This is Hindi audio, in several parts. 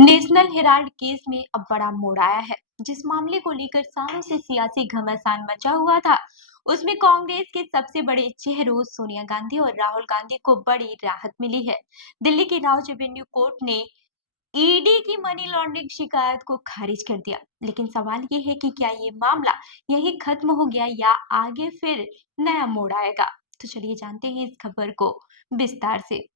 नेशनल हेराल्ड केस में अब बड़ा मोड़ आया है। जिस मामले को लेकर सालों से सियासी घमासान मचा हुआ था, उसमें कांग्रेस के सबसे बड़े चेहरों सोनिया गांधी और राहुल गांधी को बड़ी राहत मिली है। दिल्ली की राउज एवेन्यू कोर्ट ने ईडी की मनी लॉन्ड्रिंग शिकायत को खारिज कर दिया। लेकिन सवाल ये है कि क्या ये मामला यही खत्म हो गया या आगे फिर नया मोड़ आएगा। तो चलिए जानते हैं इस खबर को विस्तार से।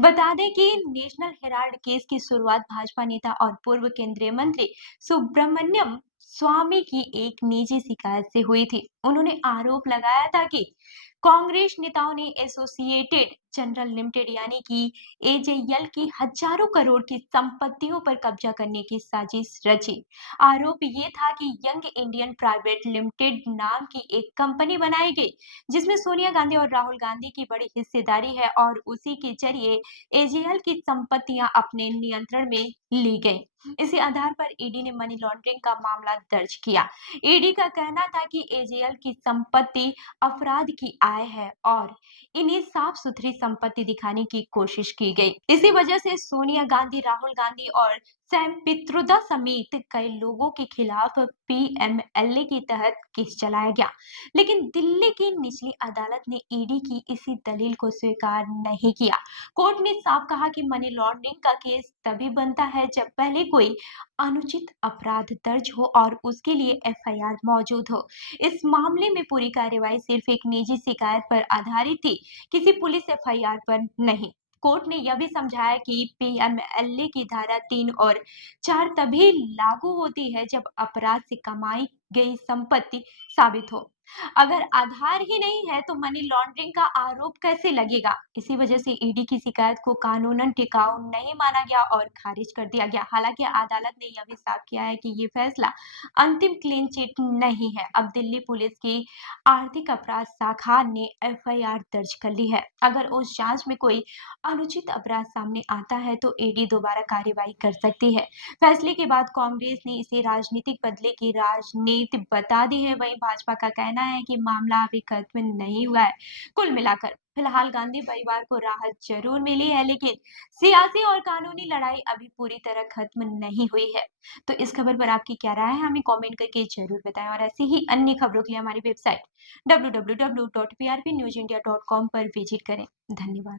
बता दें कि नेशनल हेराल्ड केस की शुरुआत भाजपा नेता और पूर्व केंद्रीय मंत्री सुब्रमण्यम स्वामी की एक निजी शिकायत से हुई थी। उन्होंने आरोप लगाया था कि कांग्रेस नेताओं ने एसोसिएटेड जनरल लिमिटेड यानी कि एजेएल की हजारों करोड़ की संपत्तियों पर कब्जा करने की साजिश रची। आरोप ये था कि यंग इंडियन प्राइवेट लिमिटेड नाम की एक कंपनी बनाई गई, जिसमें सोनिया गांधी और राहुल गांधी की बड़ी हिस्सेदारी है और उसी के जरिए एजेएल की संपत्तियां अपने नियंत्रण में ली गई। इसी आधार पर ईडी ने मनी लॉन्ड्रिंग का मामला दर्ज किया। ईडी का कहना था कि एजेएल की संपत्ति अपराध की आय है और इन्हें साफ सुथरी संपत्ति दिखाने की कोशिश की गई। इसी वजह से सोनिया गांधी, राहुल गांधी और सैम पित्रोदा समेत कई लोगों के खिलाफ पीएमएलए के तहत केस चलाया गया। लेकिन दिल्ली की निचली अदालत ने ईडी की इसी दलील को स्वीकार नहीं किया। कोर्ट ने साफ कहा कि मनी लॉन्ड्रिंग का केस तभी बनता है जब पहले कोई अनुचित अपराध दर्ज हो और उसके लिए एफआईआर मौजूद हो। इस मामले में पूरी कार्यवाही सिर्फ एक निजी शिकायत पर आधारित थी, किसी पुलिस एफआईआर पर नहीं। कोर्ट ने यह भी समझाया कि पीएमएलए की धारा 3 और 4 तभी लागू होती है जब अपराध से कमाई गई संपत्ति साबित हो। अगर आधार ही नहीं है तो मनी लॉन्ड्रिंग का आरोप कैसे लगेगा। इसी वजह से ईडी की शिकायत को कानूनन टिकाऊ नहीं माना गया और खारिज कर दिया गया। हालांकि अदालत ने यह भी साफ किया है कि ये फैसला अंतिम क्लीन चिट नहीं है। अब दिल्ली पुलिस की आर्थिक अपराध शाखा ने एफआईआर दर्ज कर ली है। अगर उस जांच में कोई अनुचित अपराध सामने आता है तो ईडी दोबारा कार्यवाही कर सकती है। फैसले के बाद कांग्रेस ने इसे राजनीतिक बदले की राजनीति बता दी है। वहीं भाजपा का कहना है कि मामला अभी खत्म नहीं हुआ है। कुल मिलाकर फिलहाल गांधी परिवार को राहत जरूर मिली है, लेकिन सियासी और कानूनी लड़ाई अभी पूरी तरह खत्म नहीं हुई है। तो इस खबर पर आपकी क्या राय है, हमें कमेंट करके जरूर बताएं और ऐसी ही अन्य खबरों के लिए हमारी वेबसाइट www.prpnewsindia.com पर विजिट करें। धन्यवाद।